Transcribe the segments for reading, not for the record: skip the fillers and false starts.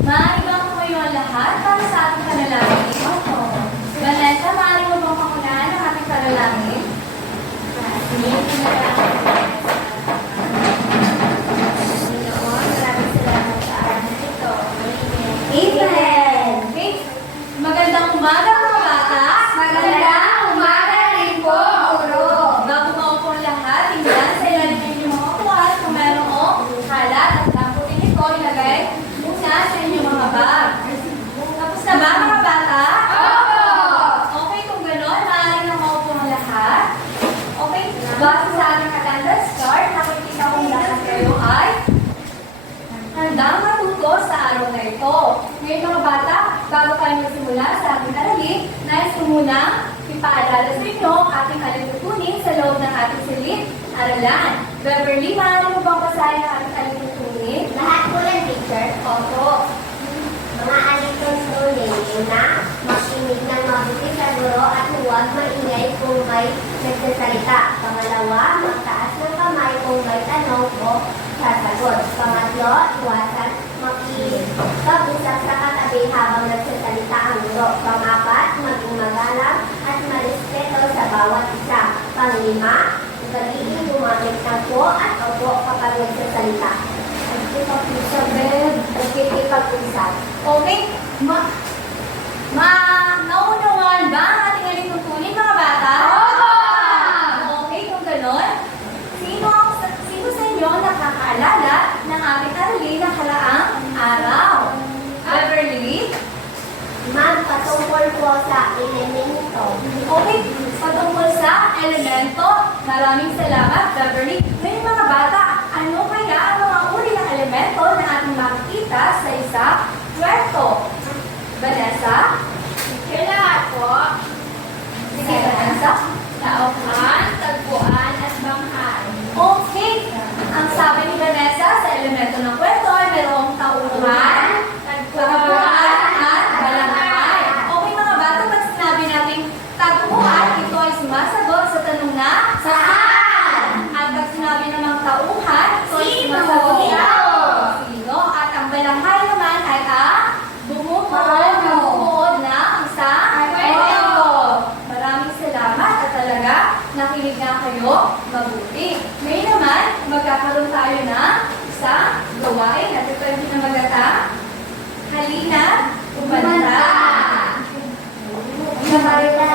Maaari bang kumayo ang lahat para sa ating panalangin? Opo. Vanessa, maaari mo bang pangunahan ang ating panalangin? Amen! Okay. Magandang umaga mga bata! Magandang umaga rin po, Guro. Bago maupo ang lahat, tingnan sa ilalim ng inyong mga kuwan kung mayroong kalat at lamputin ito ilagay muna sa inyong mga bag. Tapos na ba mga bata? Opo! Okay, kung gano'n, maaari na maupo ang lahat. Okay, base sa ating attendance card, nakikita kong lahat kayo ay handang matuto sa araw na ito. Ngayon mga bata, bago tayo magsimula sa ating aralin, nais ko munang ipaalala sa inyo ang ating alimutunin sa loob ng ating silid-aralan. Beverly, maaari mo bang basahin ang ating alimutunin? Lahat po lang, teacher. Opo. Mga alimutunin, una, makinig ng mabuti sa guro at huwag maingay kung may nagsasalita. Pangalawa, magtaas ng kamay kung may tanong o sasagot. Pangatlo, iwasan makipag-usap sa katabi habang nagsasalita ang guro. Pang-apat, maging magalang at marespeto sa bawat isa. Pang-lima, pagiging gumamit ng po at opo kapag nagsasalita. Pagkikipag-usap. Okay, naunawaan ba ang ating alimutunin mga bata? Opo! Okay, kung gano'n, sino sa inyo ang nakakaalala ng ating aralin ng karaang araw? Beverly? Ma'am, patungkol po sa elemento. Okay, patungkol sa elemento, maraming salamat, Beverly. Ngayon mga bata, ano kaya ang mga uri ng elemento na ating makikita sa isang kwerto? Vanessa? Kailangan po, Sige, Vanessa. lauhan, tagpuan, at banghay. Okay, ang sabi ni Vanessa sa elemento ng kwerto ay mayroong tauhan, tagpuan, at balanghay. Okay mga bata, pag sinabi natin tagpuan, ito ay sumasagot sa tanong na Saan? At pag sinabi namang tauhan, ito ay Sino? sumasagot sa Sino? sino. At ang balanghay naman ay ang bumubuod na isang kwento. Maraming salamat at talaga nakinig na kayo mabuti. Ngayon naman, magkakaroon tayo ng isang gawain at ito yung pinamagata. Halina, umanta. Kamarita,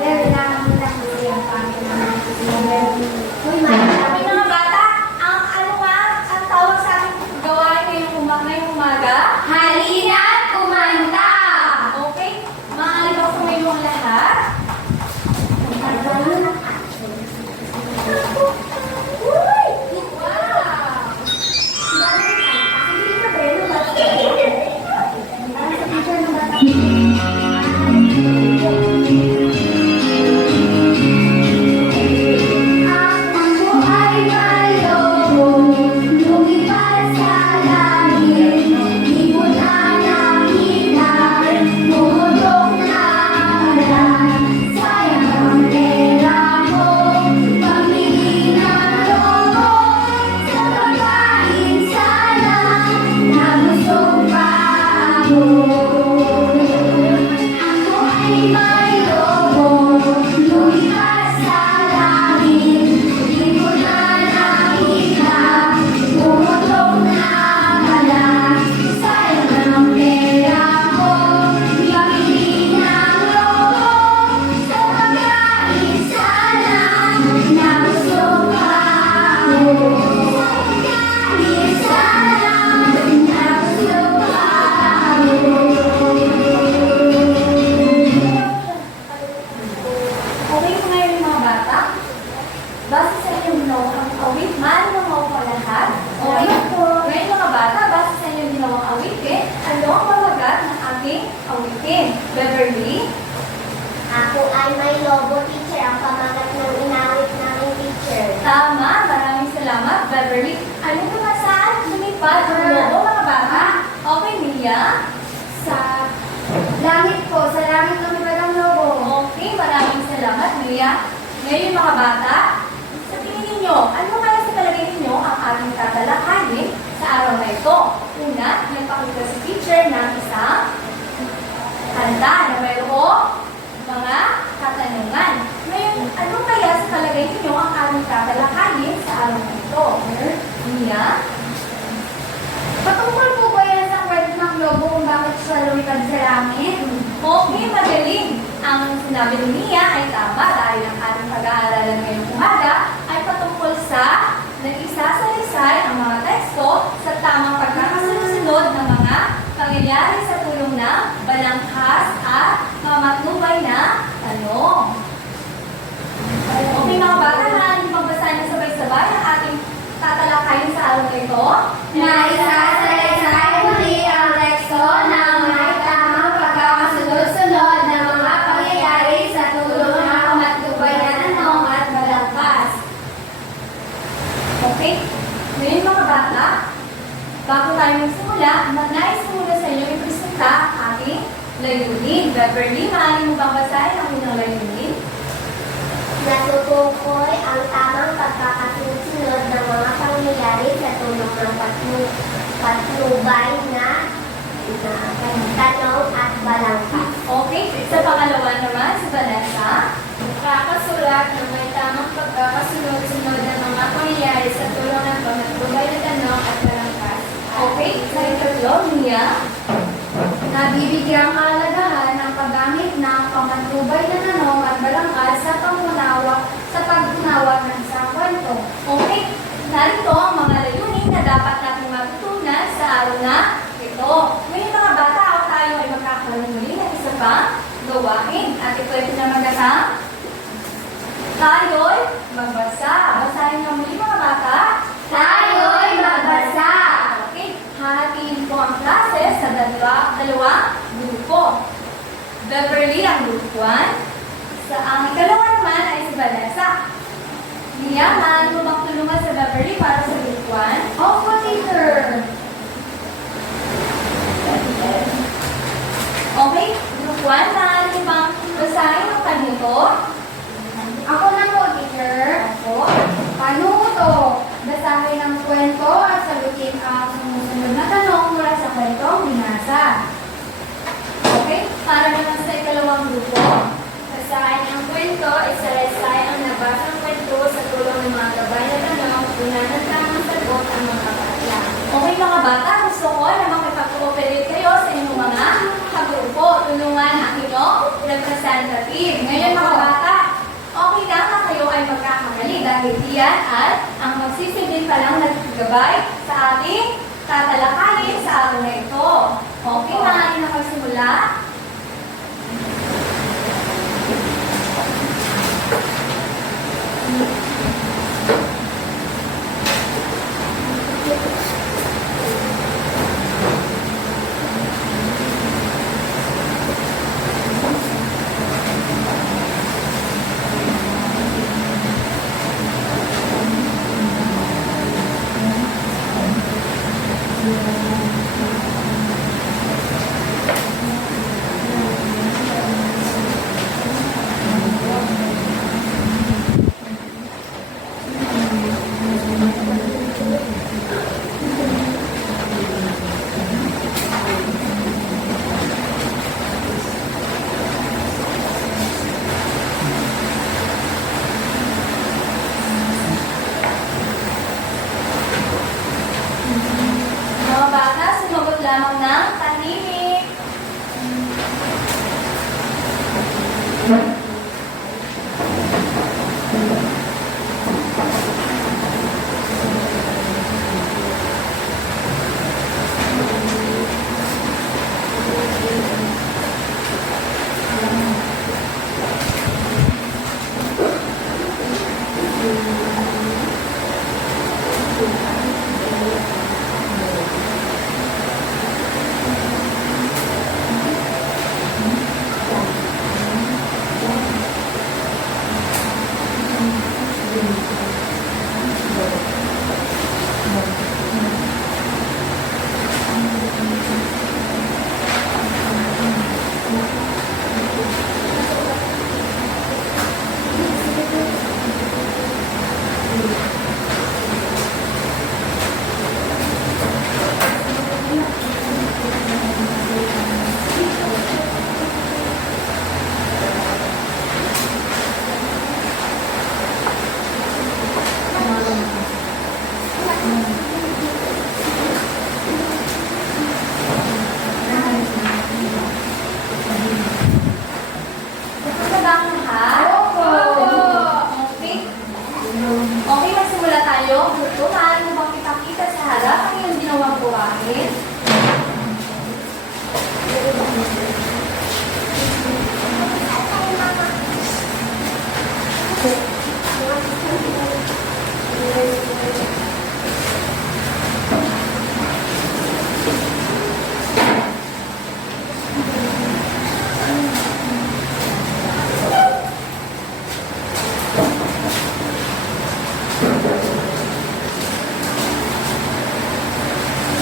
very lang kasi ang panginoon. Uy, Sabi mga bata, ang tawag sa ating gawain ngayong umaga? Halina't kumanta! Okay, maaari ba kumayo ang lahat? Ako ay maloko, lumipad sa langit, di mo na nakita, pumulong na aral. Sayang ang pera ko, pamili ng loko, sa pagkain sana, nabusog pa ako. Ako ay may lobo, lumipad sa langit, di mo na nakita, pumulong na pala. Sayang ang pera ko, pamili ng loko, sa pagkain sana, nabusog pa ako. Pagkain sana, nabusog pa ako. Okay po ngayon yung mga bata. Base sa inyong ginawang awit, maaari mo maupo lahat. Okay po. Ngayon mga bata, base sa inyong ginawang awitin, ano ang pamagat ng ating awitin? Beverly? Ako ay may lobo, teacher. Ang pamagat ng inawit namin, teacher. Tama, maraming salamat, Beverly. Ano naman saan lumipad ang lobo mga bata? Okay, Mia? Sa langit po. Sa langit lumipad ang lobo. Okay, maraming salamat, Mia. Ngayon mga bata, sa tingin ninyo, ano kaya sa palagay ninyo ang ating tatalakayin sa araw na ito? Una, nagpakita si teacher ng isang kanta na mayroong mga katanungan. Ngayon, ano kaya sa palagay ninyo ang aming tatalakayin sa araw na ito? Mia? Patungkol po ba yan sa kwento ng lobo kung bakit siya lumipad sa langit? Okay, magaling. Ang sinabi ni Mia ay tama dahil ang ating pag-aaralan ngayong umaga ay patungkol sa nag-isasalaysay ang mga teksto sa tamang pagkakasunod ng mga pangyayari sa tulong ng balangkas at mga matnubay na tanong. Okay mga bata, maaari magbasahin na sabay-sabay ang ating tatalakayin sa araw na ito. Naisasalaysay muli ang teksto ng may tamang pagkakasunod-sunod ng mga pangyayari sa tulong ng pamatnubay na tanong at balangkas. Okay? Ngayon mga bata, bago tayo magsimula, nais ko muna sa inyo ipresenta ang ating layunin. Beverly, maaari mo bang basahin ang unang layunin? Natutukoy ang tamang pagkakasunod ng mga pangyayari sa tulong ng patnubay na tanong at balangkas. Okay, sa pangalawa naman, si Vanessa. Nakakasulat ng may tamang pagkakasunod-sunod ng mga pangyayari sa tulong ng pamatnubay na tanong at balangkas. Okay, sa ikatlo, Mia. Nabibigyang kahalagahan ng paggamit ng pamatnubay na tanong at balangkas sa pag-unawa ng isang kwento. Okay, narito ang mga layunin na dapat natin matutunan sa araw na ito. Ngayon mga bata, ako tayo ay magkakaroon muli ng isa pang gawain. At ipwede na magkasang tayo'y magbasa. Basahin nga muli mga bata. Tayo'y magbasa. Okay, hahatiin ko ang klase sa dalawang grupo. Beverly ang group 1. Ang ikalawa naman ay si Vanessa. Mia, maaari mo bang tulungan sa Beverly para sa group 1? Opo, teacher. Okay, group 1, maaari mo bang basahin ang kanito? Ako na po, teacher. Ako. Panuto. Basahin ang kwento at sagutin ang sumusunod na tanong mula sa kwentong binasa. Okay, para naman sa ikalawang grupo. Basahin ang kwento, isalaysay ang nabasang kwento sa tulong ng mga gabay na tanong, una ng tamang sagot ang mga kabata. Okay mga bata, gusto ko na makipag-cooperate kayo sa inyong mga kagrupo. Tulungan ang inyong representative. Ngayon mga bata, okay lang na kayo ay magkakamali dahil diyan at ang magsisilbing palang nagkagabay sa ating tatalakayin sa araw na ito. Okay, maaari na magsimula. Mga bata, sumagot lamang ng tahimik. gawain?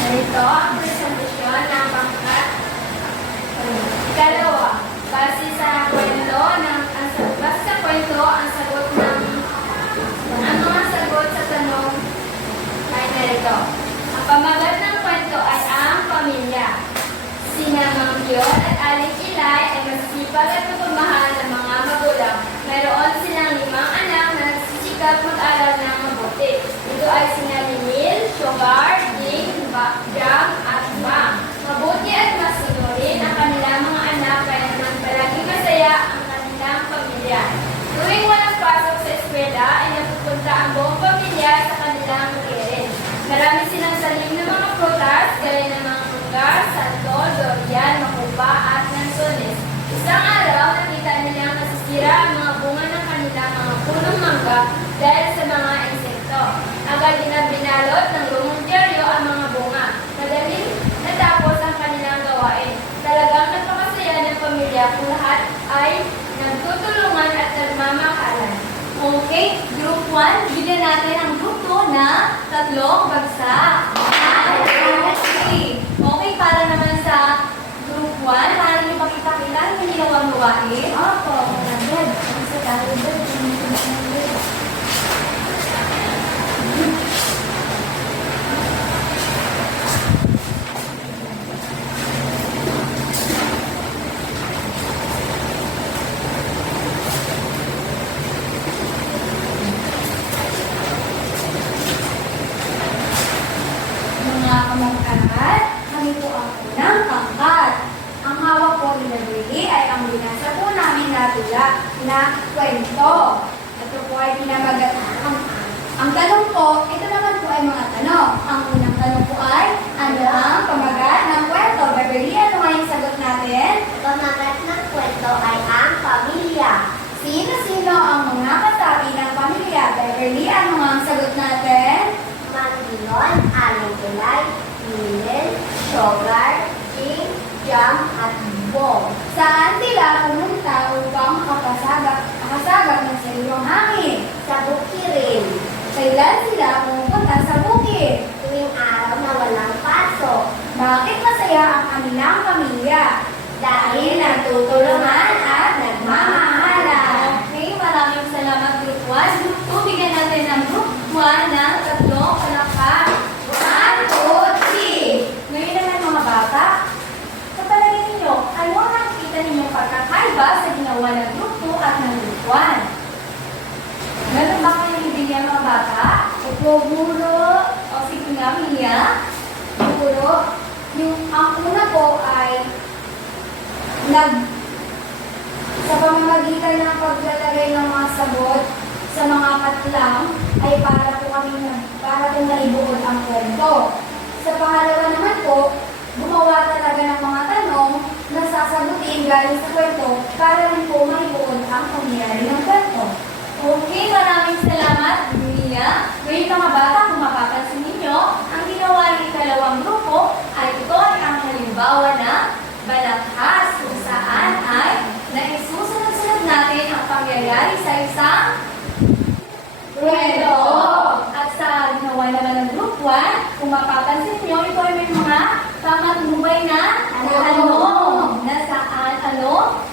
Ito ang presentasyon ng pangkat. Ikalawa, base sa kwento, ang sagot ng ang mga sagot sa tanong ay narito. Ang pamagat ng kwento ay ang pamilya. Sina Mang Pion at Aling Ilay ay masisipag at mapagmahal ng mga magulang. Mayroon silang 5 anak na nagsisikap mag-aral ng mabuti. Ito ay sina Linil, Sugar, Ding, Jam at Bang. Mabuti at masunurin ang kanilang mga anak kaya naman palaging masaya ang kanilang pamilya. Tuwing walang pasok sa eskwela ay napupunta ang buong pamilya sa kanilang bagirin. Marami silang salim na mga prutas gaya ng mga mangga, santol, durian, makupa at lansones. Isang araw nakita nilang nasisira ang mga bunga ng kanilang mga punong mangga dahil sa mga insekto. Agad binalot ng lumang dyaryo ang mga bunga. Madaling natapos ang kanilang gawain. Talagang napakasaya ng pamilya kung lahat ay nagtutulungan at nagmamahalan. Okay, Group 1, bigyan natin ang Group 2 na 3 bagsak. Okay, para naman sa Group 1, maaari niyo pakita-kita ang ginawang gawain? Opo, agad. Sa calendar, kamag-aral, kami po ang unang pangkat. Ang hawak po ni Nabili ay ang binasa po namin na tula na kwento. Ito po ay pinamagat. Ang tanong po, ito naman po ay mga tanong. Ang unang tanong po ay, ano ang pamagat ng kwento? Beverly, ano nga yung sagot natin? Pamagat ng kwento ay ang pamilya. Sino-sino ang mga kasabi ng pamilya? Beverly, ano nga ang sagot natin? Mandinon, Aling Ilay, Linil, Sugar, Ding, Jam at Bong. Saan sila pumunta upang makasagap ng sariwang hangin? Sa bukirin, Kailan sila pumunta sa bukid? tuwing araw na walang pasok. Bakit masaya ang kanilang pamilya? Dahil nagtutulungan at nagmamahalan. Okay, maraming salamat Group 1. Group 2, bigyan natin ng Group 1 ng 3 palakpak. 1, 2, 3. Ngayon naman mga bata, sa palagay ninyo, ano ang nakikita ninyong pagkakaiba sa ginawa ng Group 2 at ng Group 1? Meron ba kayong ideya mga bata? Opo, guro. O sige nga, Mia. Guro. Ang una po ay sa pamamagitan ng paglalagay ng mga sabot sa mga katlang ay para po naibuod ang kwento. Sa pangalawa naman po, gumawa talaga ng mga tanong na sasagutin galing sa kwento para rin po maibuod ang pangyayari ng kwento. Okay, maraming salamat, Mia. Ngayon mga bata, kung mapapansin ninyo, ang ginawa ng ikalawang grupo ay ito ay ang halimbawa na balaghas kung saan ay naisusunod-sunod natin ang pangyayari sa isang kwento. At sa ginawa naman ng Group 1, kung mapapansin nyo, ito ay may mga pamatnubay na tanong na saan,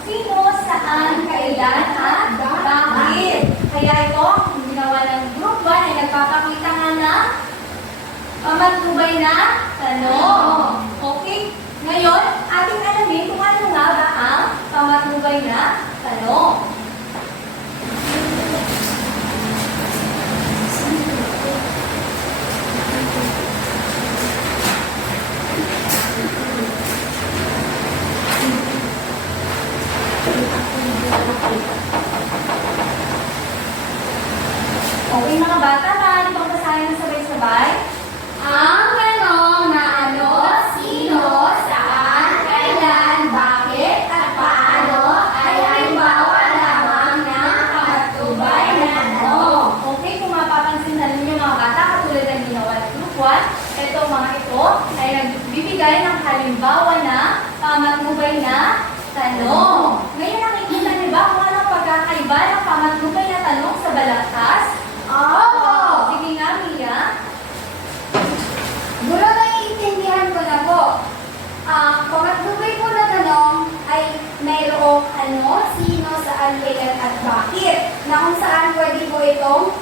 sino, saan, kailan, at bakit. Kaya ito, ang ginawa ng Group 1 ay nagpapakita nga na pamatnubay na tanong. Okay? Ngayon, ating alamin kung ano nga ba ang pamatnubay na tanong. magbigay ng halimbawa na pamatnubay na tanong. Ngayon nakikita niyo ba kung ano ang pagkakaiba ng pamatnubay na tanong sa balangkas? Opo! Sige nga, Mia. Guro, naiintindihan ko na po. Ang pamatnubay po na tanong ay mayroong ano, sino, saan, kailan, at bakit. Na kung saan pwede po itong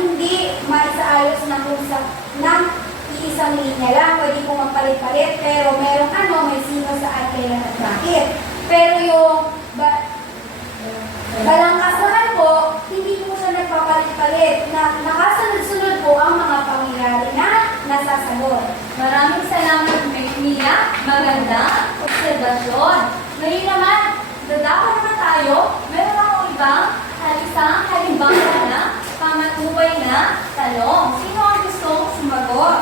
hindi maisaayos na kung sa ng iisang linya lang. Pwede po magpalit-palit, pero merong ano, may sino, saan, kailan, at bakit. Pero yung balangkas naman po, hindi po siya nagpapalit-palit. Nakasunod-sunod po ang mga pangyayari na nasasagot. Maraming salamat, Mia. Maganda obserbasyon. Ngayon naman, dadako naman tayo. Meron akong ibang isang halimbawa na pamatnubay na tanong. Sino ang gustong sumagot?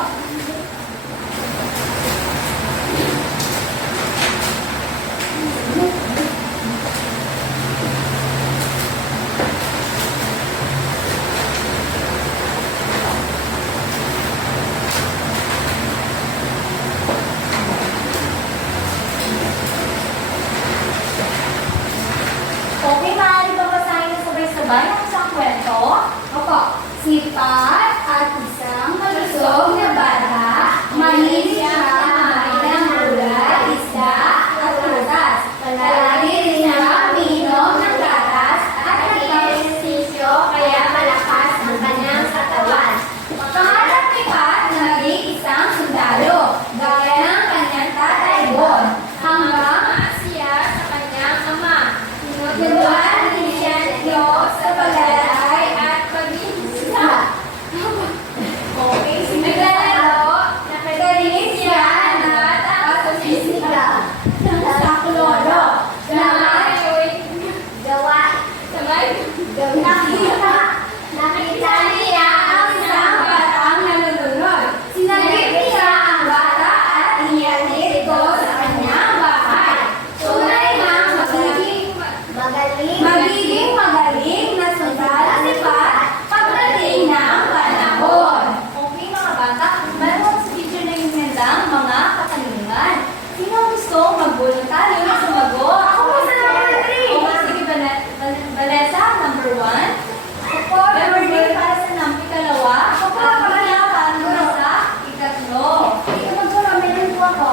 Okay, maaari ba basahin na sabay-sabay ang isang kwento? Opo. Sipat at isang malusog na bata, mahilig siya kumain ng gulay, isda, at prutas. Palagi rin siya umiinom ng gatas at nag-ehersisyo kaya malakas ang kanyang katawan. Pangarap ni Pat na maging isang sundalo, gaya ng kanyang tatay Bon, hanggang siya sa kanyang ama. Tinuturuan din siya ng Diyos sa paglalakay at pag-iisip. Okay, Naglalaro, nakagaling siya ng bata at sisika. Sa kloro, na ngayon, nakita niya ang isang batang nalulunod. Sinagip niya ang bata at inihatid ito sa kanyang bahay. Tunay na magiging magaling na sundalo si Pat pagdating ng panahon. Okay mga bata, meron sa video na yung nandang mga katanungan. Sino ang gusto mag-voluntaryo na sumagot? Ako po sa number 3. Okay, sige, Vanessa, number 1. Opo, Beverly, para sa ikalawa. Ako po, Mia, para sa ikatlo. Ito magkuro, meron po ako.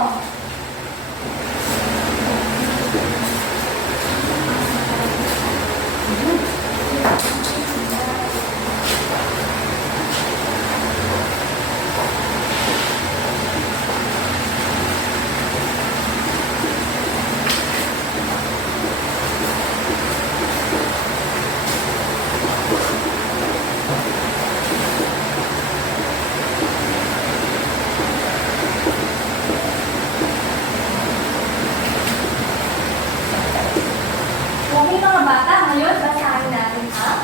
Okay mga bata, ngayon basahin natin ang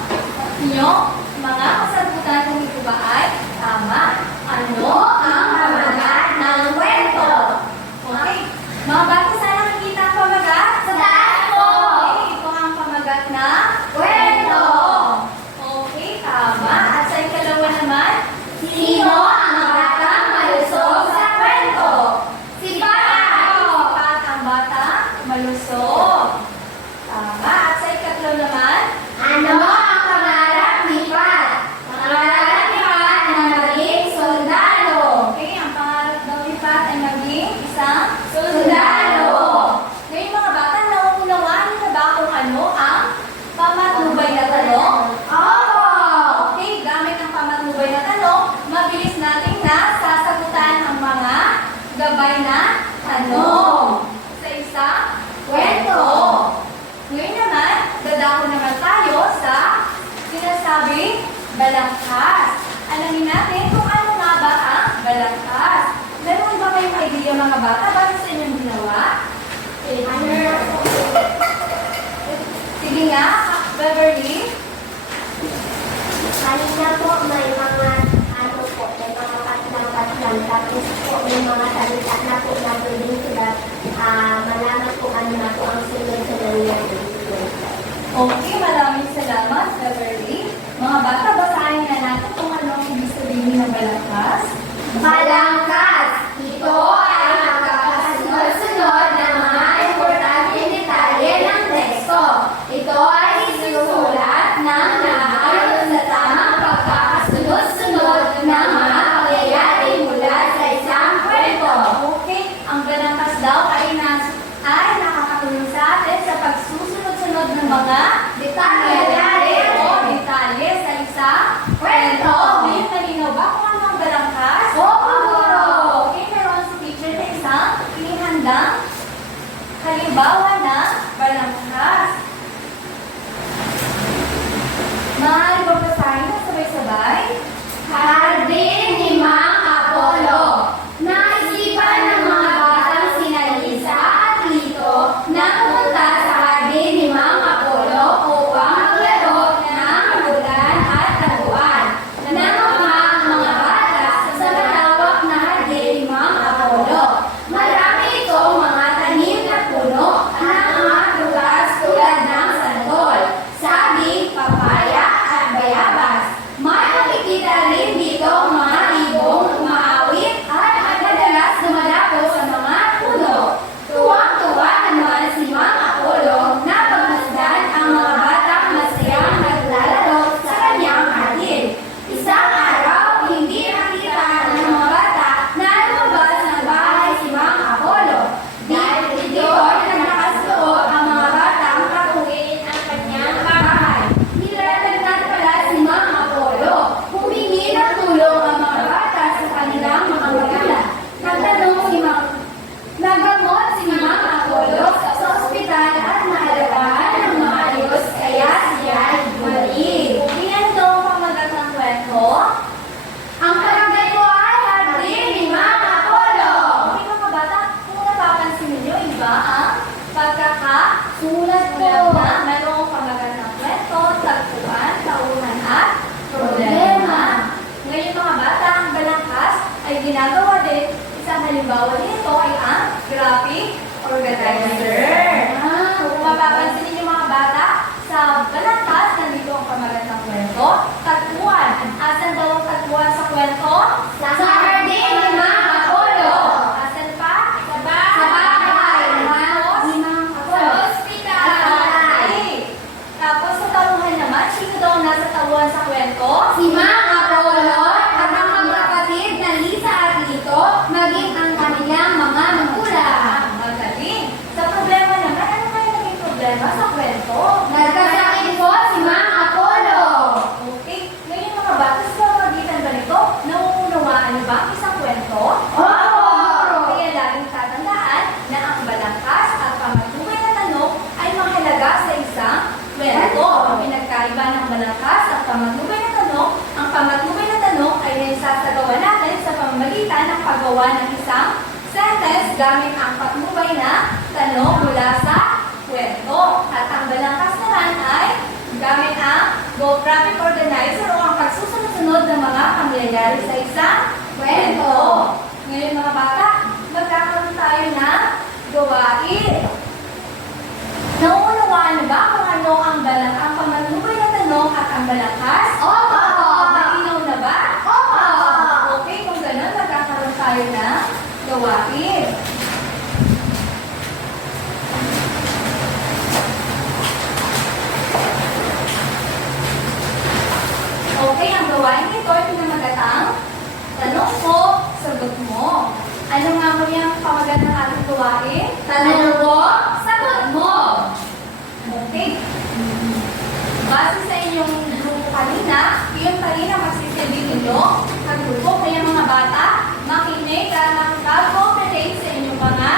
inyong mga kasagutan kung ito ba ay tama. Ano ang pamagat ng kwento? Okay. Mga bata, saan nakikita ang pamagat? Sa taas po. Okay, ito ang pamagat ng Kwento. Okay, tama. At sa ikalawa naman, Sino ang batang malusog sa kwento? Si Pat. Pat ang bata, malusog. Tama. At sa ikatlo naman, Ano ang pangarap ni Pat? Pangarap ni Pat na maging sundalo. okay, ang pangarap daw ni Pat ay maging isang Sundalo. Ngayon mga bata, nauunawaan niyo na ba kung ano ang pamatnubay na tanong? Opo. Okay, gamit ang pamatnubay na tanong, mabilis nating nasasagutan ang mga gabay na tanong. Sa isang Kwento. Ngayon naman, dadako naman tayo sa sinasabing balangkas. Alamin natin kung ano nga ba ang balangkas. Meron ba kayong idea mga bata? Bakit sa inyong ginawa? Sige nga, Beverly. Kanina po may mga ano po, may mga patlang-patlang. Tapos po may mga salita na po na pwedeng sila malaman kung ano na po ang sunod sa nangyari. Okay, maraming salamat, Beverly. Mga bata, basahin na natin kung ano ang ibig sabihin ng balangkas. Balangkas! Ito ay mga Detalye. o detalye sa isang kwento. Ngayon, malinaw ba kung ano ang balangkas? Opo. Okay, meron si teacher na isang inihandang halimbawa ng balangkas. Maaari ba basahin na sabay-sabay? Hardin ni Mang Apollo. Naisipan ng mga batang sina Lisa at Lito na pumunta sa hardin ni Mang Apollo upang maglaro ng ulan at taguan. Nanumpa ang mga bata sa malawak na hardin ni Mang Apollo. Marami itong mga tanim na puno na mga prutas tulad ng santol, saging, papaya at bayabas. May makikita rin dito ang mga ibong umaawit at madalas dumadapo sa mga puno. Tuwang-tuwa naman si Mang Apollo na pagmasdan ang mga batang masayang naglalaro sa kanyang hardin. Isang araw, hindi nakita ng mga bata na lumabas ng bahay si Mang Apollo. Dahil dito, nagkakasuot ang mga batang pakuin ang kanyang bahay. Nilalagnan pala si Mang Apollo. Humingi ng tulong ang mga bata sa kanilang mga magulang. Nagamot si Mang Apollo sa ospital at naalagaan ng maayos kaya siya ay bumalik. Iyan daw ang pamagat ng kwento. Ang barangay ko ay hardin ni Mang Apollo. Okay, mga bata, kung napapansin ninyo, iba ang pagkakasulat ko. na mayroong pamagat ng kwento, tagpuan, tauhan at problema. Ngayon mga bata, ang balangkas ay ginagawa din. Isang halimbawa nito ay ang graphic organizer. Kung mapapansin ninyo mga bata, sa balangkas, nandito ang pamagat ng kwento, tagpuan. Asan daw ang tagpuan sa kwento? Sa hardin ni Mang Apollo. Asan pa? Sa Sa bahay ni Mang Sa Apollo. hospital. Bahay. Tapos sa tauhan naman, sino daw ang nasa tauhan sa kwento? Si Mang Apollo at ang magkapatid na Lisa at Lito, maging ang kanilang mga magulang. Magaling. Sa problema naman, ano kaya naging problema sa kwento? Nagkasakit po si Mang Apollo. Okay. Ngayon mga bata, sa pamagitan ba nito, nauunawaan niyo ba ang isang kwento? Opo. Kaya laging tatandaan na ang balangkas at pamatubay na tanong ay mahalaga sa isang kwento. Ang pinagkaiba ng balangkas at pamatubay na tanong, ang pamatubay na tanong ay naisasagawa natin sa pamamagitan ng paggawa ng isang sentence gamit ang patnubay na tanong mula sa kwento. At ang balangkas naman ay gamit ang graphic organizer o ang pagsusunod-sunod ng mga pangyayari sa isang kwento. Ngayon mga bata, magkakaroon tayo ng gawain. Nauunawaan na ba kung ano ang pamatnubay na tanong at ang balangkas? Opo. Malinaw na ba? Opo. Okay, kung gano'n, magkakaroon tayo ng gawain. Okay, ang gawain nito ay pinamagatang tanong ko, sagot mo. Ano nga mo yung pamagat ng ating gawain? Tanong ko, sagot mo. Okay. Base sa inyong grupo kanina, yung kanina magsisilbi ninyo ang grupo. Kaya mga bata, makinig at makipag-cooperate sa inyong mga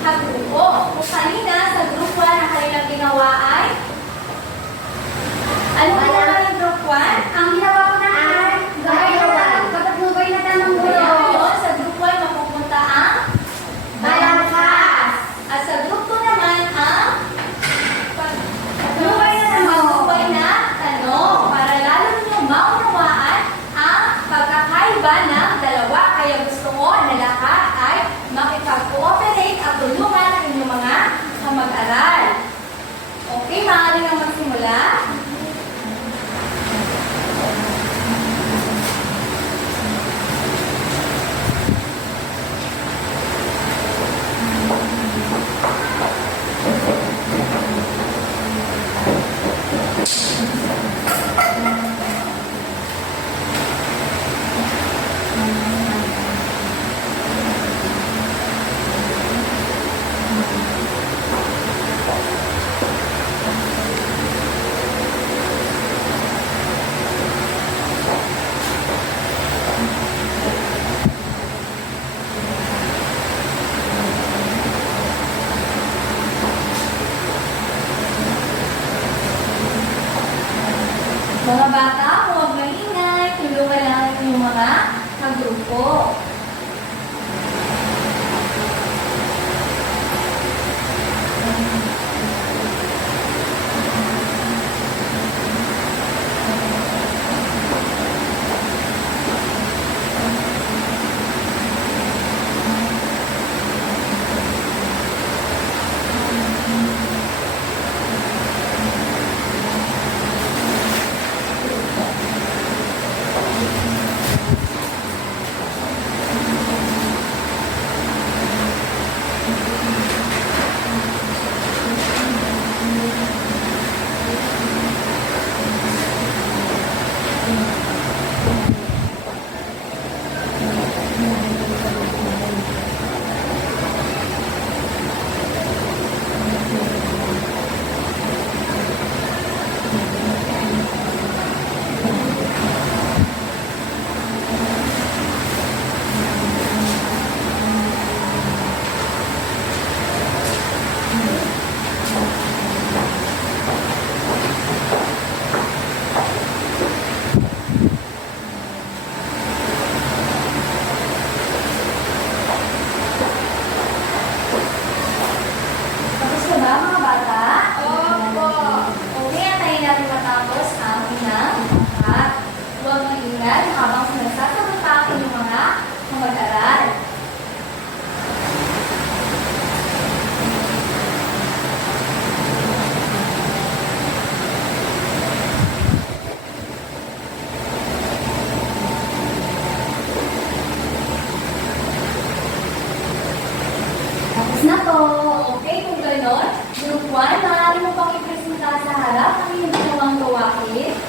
kagrupo. Kung kanina sa group 1 na kanilang ginawa ay, ano ba naman ang group 1? Ang ginawa ko na ay patnubay na tanong mo. Ngayon, sa group 1 mapupunta ang Balangkas. at sa group 2 naman ang patnubay na tanong para lalo ninyong maunawaan ang pagkakaiba ng dalawa. Kaya gusto ko na lahat Tapos na to. Okay, kung gano'n, Group 1, maaari mo pang ipresenta sa harap ang iyong ginawang gawain.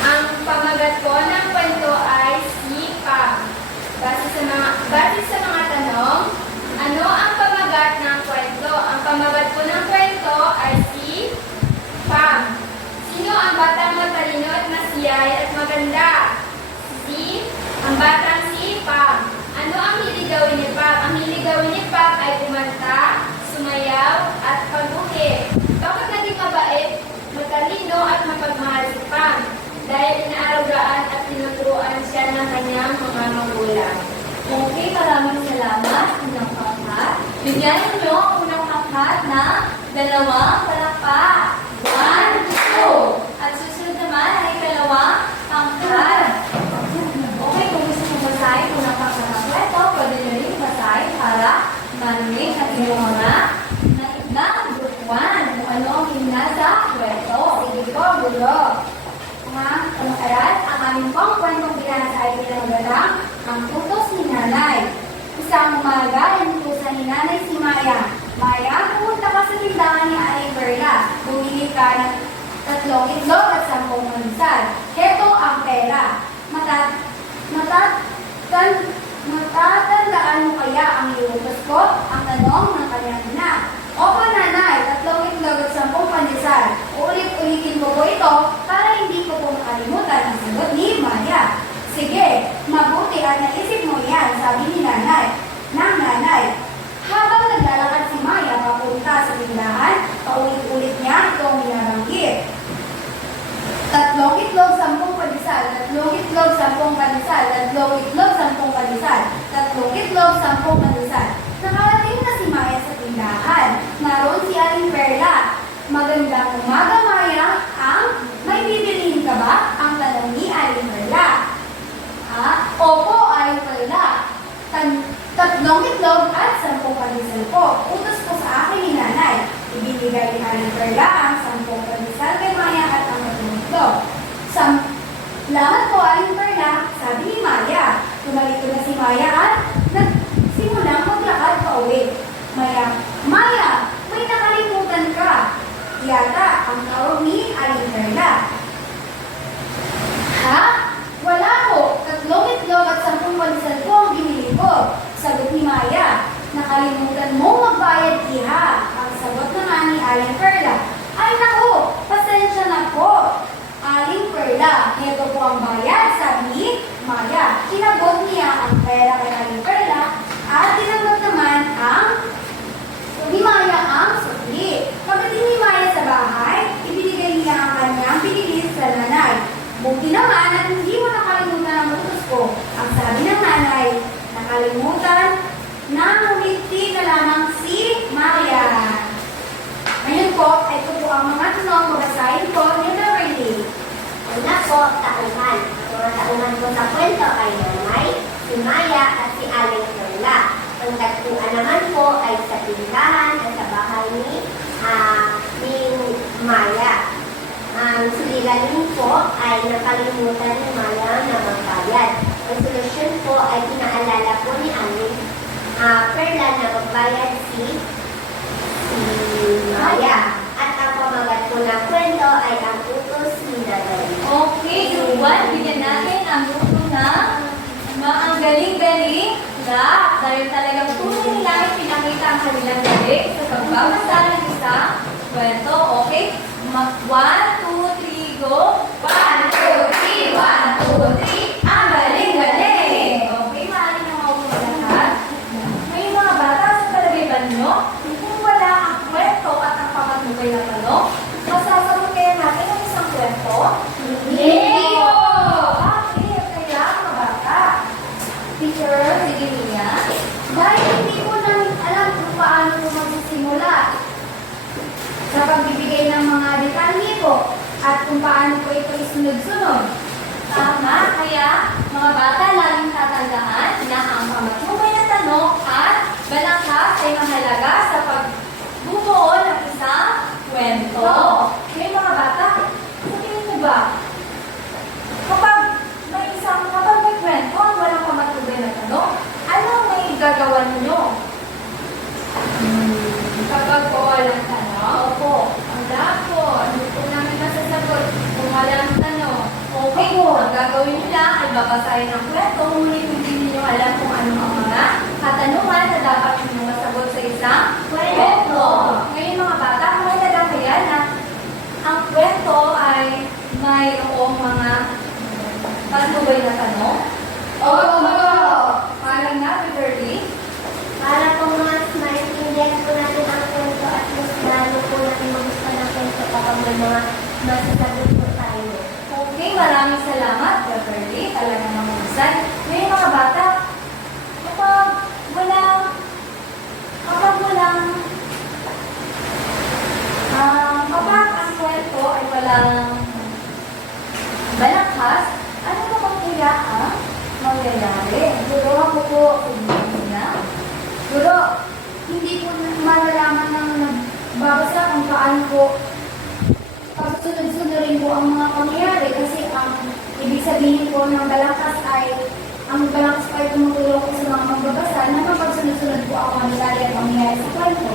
Ang pamagat ko ng kwento ay si Pam. Base sa mga tanong, ano ang pamagat ng kwento? Ang pamagat ko ng kwento ay si Pam. Sino ang batang matalino at masiyay at maganda? Ang batang si Pam. Ano ang hilig gawin ni Pam? Ang hilig gawin ni Pam ay kumanta, sumayaw, at pagguhit. Bakit naging mabait, matalino at mapagmahal si Pam? Dahil inaaragaan at tinuturuan siya ng kanyang mga magulang. Okay, maraming salamat. Unang pangkat. Bigyan niyo ang unang pangkat na 2 palakpak. 1, 2. At susunod naman ay 2 pangkat. Okay, kung gusto mo basahin unang pangkat ng kwento, pwede nyo rin basahin para marinig at yung mga na Group 1 kung ano ang hinasa kwento. Sige po, gulo. Mga pag-aral, ang aming pong kwentong binasa ay pinamagatang ang utos ni nanay. Isang umaga, inutusan ni nanay si Maya. Maya, pumunta ka sa tindahan ni Aling Berla. Bumili ka ng 3 itlog at 10 manisal. Heto ang pera. Matatandaan mo kaya ang iutos ko? Ang tanong ng kanyang ina. Opo nanay, 3 itlog at 10 pandesal. Ulit-ulitin ko po ito para hindi ko po makalimutan ang sagot ni Maya. Sige, mabuti at naisip mo yan, sabi ni nanay. Habang naglalakad si Maya papunta sa tindahan, paulit-ulit niya itong binabanggit. 3 itlog, 10 pandesal. 3 itlog, 10 pandesal. 3 itlog, 10 pandesal. 3 itlog, 10 pandesal. Nakarating na si Maya sa tindahan. Naroon si Aling Perla. Magandang umaga, Maya. May bibilihin ka ba? Ang tanong ni Aling Perla. Opo, Aling Perla. 3 itlog at 10 pandesal po. Utos po sa akin ni nanay. Ibinigay ni Aling Perla ang 10 pandesal kay Maya at ang 3 itlog. Salamat po, Aling Perla, sabi ni Maya. Tumalito na si Maya at nagsimulang maglakad pa uwi. Maya, may nakalimutan ka. Yata ang tawag ni Aling Perla. Wala po. 3 itlog at 10 pandesal po ang binili ko. Sagot ni Maya. Nakalimutan mo magbayad, iha. Ang sagot naman ni Aling Perla. Ay naku, pasensya na po. Aling Perla, heto po ang bayad, sabi ni Maya. Kinagot niya ang pera kay Aling Perla at tinanggap naman ni Maya ang sukli. Pagdating ni Maya sa bahay, ibinigay niya ang kanyang binili sa nanay. Buti naman at hindi mo nakalimutan ang utos ko. Ang sabi ng nanay, nakalimutan na humiti na lamang si Maya. Ngayon po, ito po ang mga tanong mabasahin ko ni Beverly. Una po, tauhan. Ang mga tauhan ko sa kwento ay nanay, si Maya at si Aling Perla. Ang tagpuan naman po ay sa tindahan at sa bahay ni Maya. Ang suliranin po ay nakalimutan ni Maya na magbayad. Ang solusyon po ay pinaalala po ni Aling Perla na magbayad si Maya. At ang pamagat po ng kwento ay ang utos ni nanay. Okay, Group 1, bigyan natin ang grupo na ang galing-galing lahat. Dahil talagang tunay nila ay pinakita ang kanilang galing sa pagbabasa ng isang kwento. Okay? 1, 2, 3, go! 1, 2, 3, 1, 2, 3. Ang galing-galing! Okay, maaaring na mga lahat. May mga bata sa palagiban nyo, kung wala ang kwento at ang pamatubay na tanong, masasagot kaya natin ang isang kwento? Hindi po! Okay, kaya mga bata. Teacher, sige niya. Dahil hindi ko nang alam kung paano ko magsisimula sa pagbibigay ng mga detalye ko at kung paano ko ito isunod-sunod. Tama, kaya mga bata laging tatandaan na ang pamatubay na tanong at balangkas ay mahalaga sa pagbubuo ng isang kwento. Okay, mga bata, sa tingin mo ba, kapag may kwento at walang pamatubay na tanong, ano may gagawa ninyo? Kapag po walang tanong, Opo. wala po. Ano po namin masasagot kung walang tanong? Okay po. Ang gagawin nyo lang ay babasahin ang kwento, ngunit hindi ninyo alam kung ano ang mga katanungan na dapat ninyo masagot sa isang kwento. Ngayon mga bata, kung may alam kaya na ang kwento ay mayroong mga patnubay na tanong? Opo. Parang na, Beverly? Para po mas maintindihan po natin ang kwento at mas lalo po natin magustuhan ang kwento kapag may mga masasagot po tayo. Okay, maraming salamat, Beverly. Talagang mahusay. Ngayon mga bata, kapag walang kapag ang kwento ay walang balangkas, ano ba bang kaya ang mangyayari? Guro ako po. Guro, hindi po malalaman ng nagbabasa kung paano po pagsunod-sunod po ang mga pangyayari kasi ang ibig sabihin po ng balangkas ay ang balangkas ay tumutulong po sa mga magbabasa na mapagsunod-sunod po ang mga detalye at pangyayari sa kwento.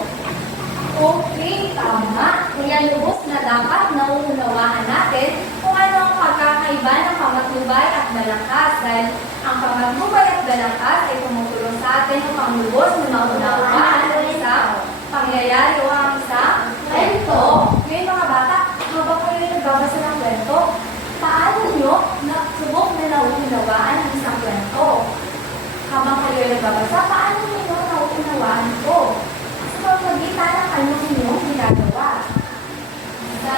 Okay, tama. Kaya lubos na dapat nauunawaan natin kung ano ang pagkakaiba ng pamatnubay at balangkas dahil ang pamatnubay at balangkas ay tumutulong sa atin upang lubos na maunawaan ang isang pangyayari o ang isang kwento. Ngayon mga bata, habang kayo nagbabasa ng kwento, paano nyo subok na nauunawaan ang isang kwento? Habang kayo nagbabasa, paano nyo nauunawaan ito? Sa pamagitan ng ano ninyong ginagawa. Sa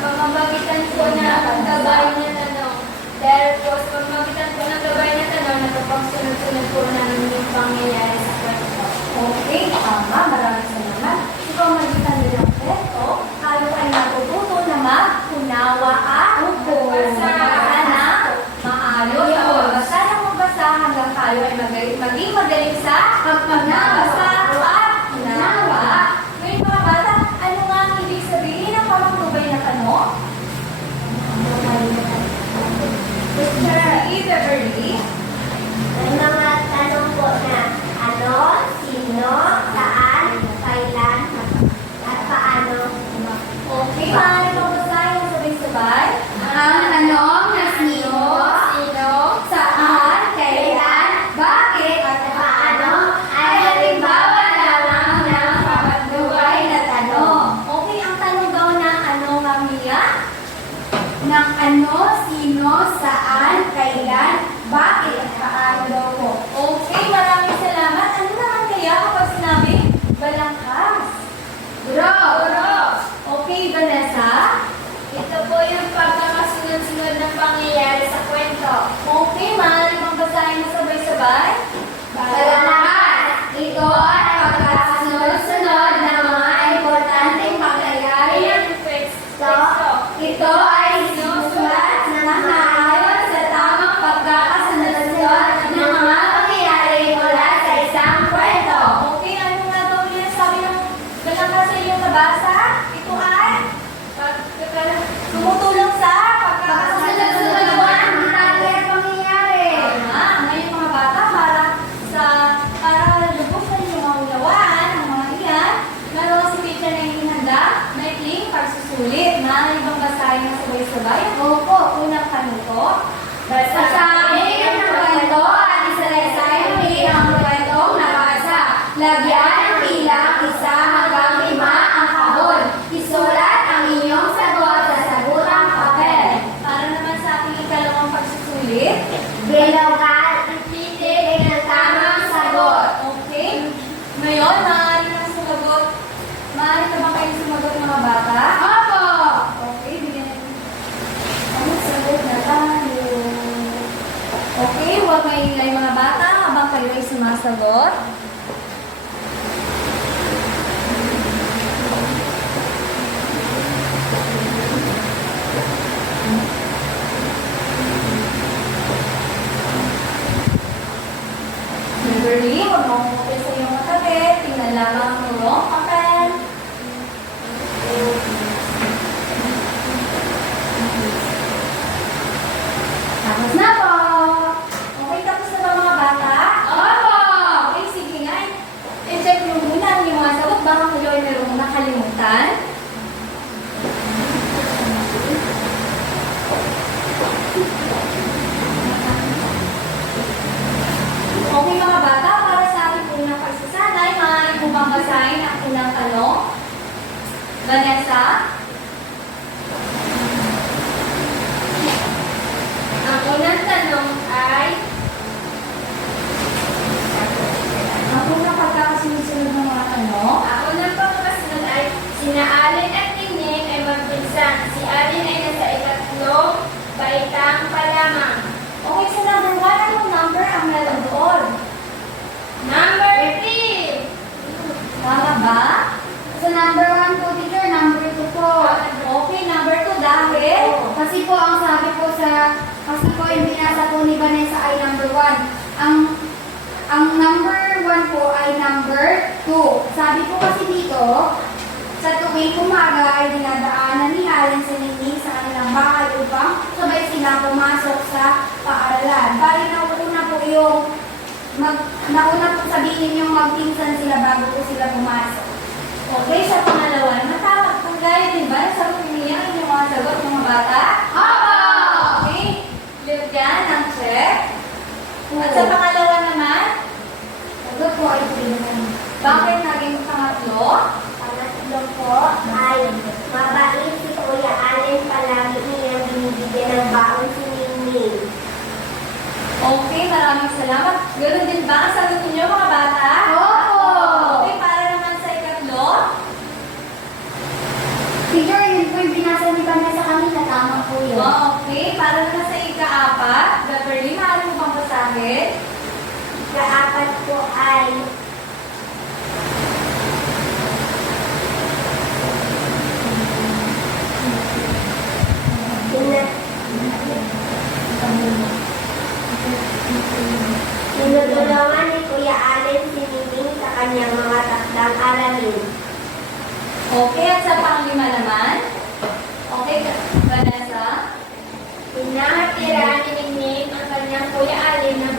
pamamagitan po ng gabay na tanong, dahil po sa pamamagitan po ng gabay na tanong, nakapagsunod-sunod po namin yung pangyayari sa kwento. Okay, tama. Maraming salamat. Sa pamagitan din ng kwento, tayo ay natututo na mag-unawa at magbasa ng maayos. Sa magbasa ng magbasa hanggang tayo ay maging magaling sa pagbasa at unawa. Ngayon mga bata, ano nga ang ibig sabihin ng pamatnubay na tanong? Beverly, Beverly. May mga tanong po na ano, sino, saan, kailan, at paano. Okay, maaari kang basahin ng sabay-sabay. Ang tanong na sino, Saan, kailan, bakit, At paano ay halimbawa lamang ng pamatnubay na tanong. Okay, ang tanong daw na ano nga Mia? ng ano, sino, saan, kailan, bakit, at paano daw po. Okay, maraming salamat. Ano naman kaya kapag sinabi balangkas? Guro! Okay, Vanessa? Ito po yung pagkakasunod-sunod ng pangyayari sa kwento. Okay, maaari kang basahin na sabay-sabay. Balangkas! Ito ay pagkakasunod-sunod ng mga importanteng pangyayari ng kwento. Ito ay sinusulat na nakaayon sa tamang pagkakasunod-sunod ng mga pangyayari mula sa isang kwento. Okay, ano nga daw yung sabi ng balangkas sa iyong nabasa? Ito ay tumutulong sa Pagkakasunod-sunod ng mga detalye at pangyayari. Tama. Ngayon mga bata, para lubos na niyo maunawaan ang mga iyan, naroon si teacher na hinihanda na ikling pagsusulit. Maaari bang basahin na sabay-sabay? Opo, unang kanito. Basahin ang kwento at isa-isay muli ang kwentong nabasa. Lagyan ng bilang 1 hanggang 5 ang kahon. Isulat ang inyong sagot sa sagurang papel. Para naman sa ating ikalawang pagsusulit. Bilawan, Titig ng tamang sagot. Okay. Ngayon, maaari nang sumagot. Maaari na ba kayong sumagot mga bata? Opo! Okay, bigyan natin. Ano, sagot na tayo. Okay, huwag maingay mga bata habang kayo ay sumasagot. Beverly, huwag mo kumupil sa iyong matabi. Tingnan lamang ang turong papel. Tapos na po. Okay, tapos na ba mga bata? Opo! Okay, sige. Vanessa? Ang unang tanong ay, Ang unang pagkakasunod-sunod ng mga tanong. ang unang pagkakasunod ay, sina Allen at Ningning ay magpinsan. Si Allen ay nasa ikatlong baitang pa lamang. Okay, sa number 1, anong number ang meron doon? Number 3. Tama ba? Sa number 1 po, teacher, number 2 po. Okay, number 2 dahil? Kasi po, ang sabi po kasi po yung binasa po ni Vanessa ay number 1. Ang number 1 po ay number 2. Sabi po kasi dito, sa tuwing umaga ay dinadaanan ni Allen sa Ningning sa kanilang bahay upang sabay sila pumasok sa paaralan. Bali, nauna po sabihin yung magpinsan sila bago po sila pumasok. Okay, sa pangalawa, matapag kung gaya, di ba? Nasagot niya ang inyong mga sagot, mga bata? Opo! Okay, lagyan ng check. At sa pangalawa naman, Sagot po ay 3. bakit naging pangatlo? Pangatlo po ay mabait si Kuya Allen, palagi niyang binibigyan ng baon si Ningning. Okay, maraming salamat. Ganun din ba ang sagot ninyo, mga bata? Opo! Okay, para naman sa ikatlo. Teacher, yun po yung binasa ni Vanessa kanina, tama po yun. Okay, para naman sa ika-apat. Beverly, maaari mo bang basahin? Kaapat po ay tinutulungan ni Kuya Allen si Ningning sa kanyang mga takdang aralin. Okay, at sa panglima naman. Okay, Vanessa. Pinatira ni Ningning ang kanyang Kuya Allen ng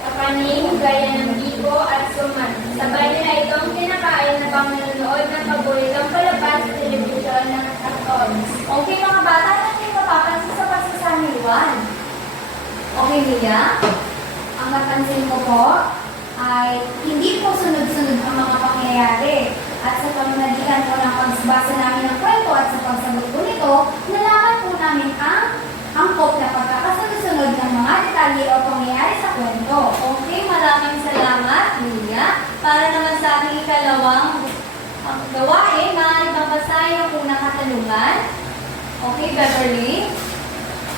kapaning gaya ng bigo at suman. Sabay nila itong kinakain na pang nanonood ng paboritong palabas sa telebisyon ng actors. Okay, mga bata, ano yung mapapansin sa pagsasaniwan? Okay, Mia? Ang napansin ko po ay hindi po sunod-sunod ang mga pangyayari. At sa pamamagitan po ng pagbasa namin ng kwento at sa pagsagot po nito, nalaman po namin ang angkop na pagkakasunod-sunod ng mga detalye o pangyayari sa kwento. Okay, maraming salamat, Mia. Para naman sa ating ikalawang gawain, maaari bang basahin ang unang katanungan? Okay, Beverly?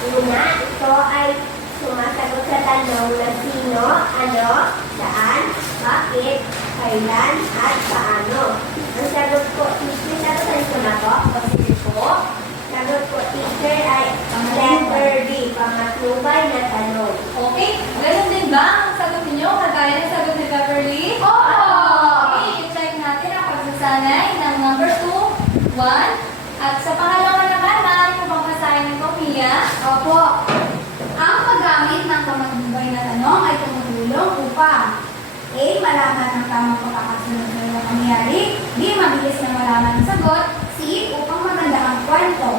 Una, ito ay sumasagot sa tanong na sino, ano, saan, bakit, kailan, at paano. Ang sagot po, teacher, sagutan ko na po. Sige po. Sagot po, teacher, ay letter D, pangatubay na tanong. Okay, ganun din ba ang sagot ninyo? Kagaya ng sagot ni Beverly? Oo! Okay, i-check natin ang pagsasanay ng number 2, 1. At sa pangalawa naman, maaari mo bang basahin ito, Mia? Opo. Ang paggamit ng pamagubay na tanong ay tumutulong upang A. Malaman ang tamang pagkakasunod ng mga pangyayari. B. Mabilis na malaman ang sagot. C. Upang maganda ang kwento.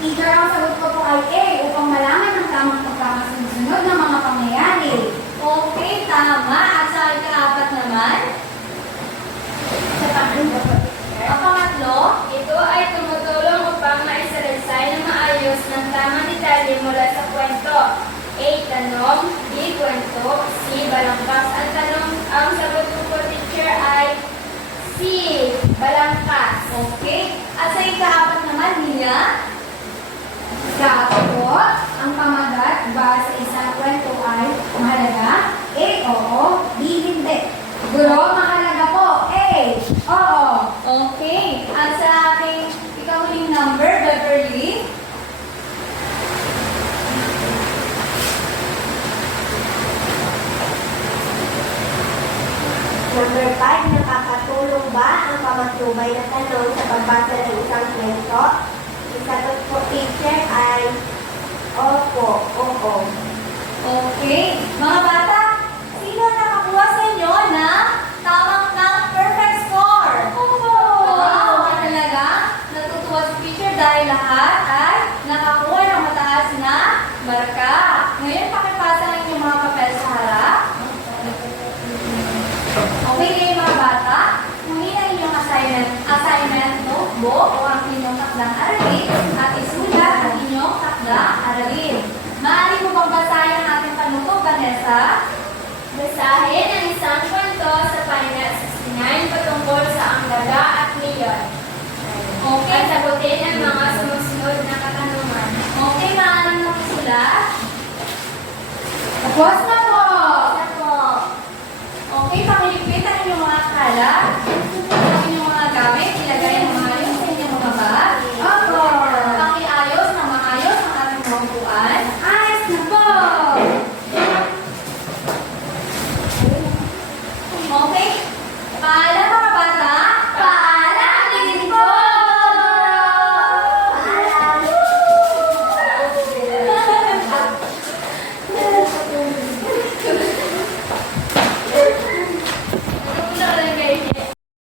Teacher, ang sagot ko po ay A. Upang malaman ang tamang pagkakasunod ng mga pangyayari. Okay, tama. At sa ika-apat naman, Sa pangatlo po. ang pangatlo, Ito ay tumutulong upang maisalaysay na maayos ng tamang detalye mula sa kwento. A. Tanong. B. Kwento. C. Balangkas. Ang sagot ko po, teacher, ay C. Balangkas. okay. At sa ika-apat naman, Mia, Sa po, ang pamagat ba sa isang kwento ay mahalaga? A. Oo. B. Hindi. Guro, mahalaga po. A. Oo. okay. At sa ating ikahuling number, Beverly, Number 5, nakakatulong ba ang pamatubay na tanong sa pagbasa ng isang kwento? Ang sagot po, teacher, ay opo, oo. okay. Mga bata, sino nakakuha sa inyo ng perfect score? Wow, talaga. Natutuwa si teacher dahil lahat ay nakakuha ng mataas na marka. Ngayon, pakipasa ang inyong mga papel sa harap. Okay, ngayon mga bata, humina inyong assignment. assignment notebook o ang inyong takdang aralin at isulat ang inyong takdang aralin. Maaari mo bang basahin ang ating panuto, Vanessa? Basahin ang isang kwento sa Pahina 69 patungkol sa Angala at Leon. Okay. At sagutin ang mga sumusunod na katanungan. Okay, maaari mo isulat. Tapos na po! Isa po. Okay, pakiligpit ang inyong mga kalat. Ang inyong mga gamit, ilagay ang maayos sa inyong mga bag. Opo! Pakiayos na maayos ang ating mga upuan. Ayos na po! Okay? Paalam mga bata,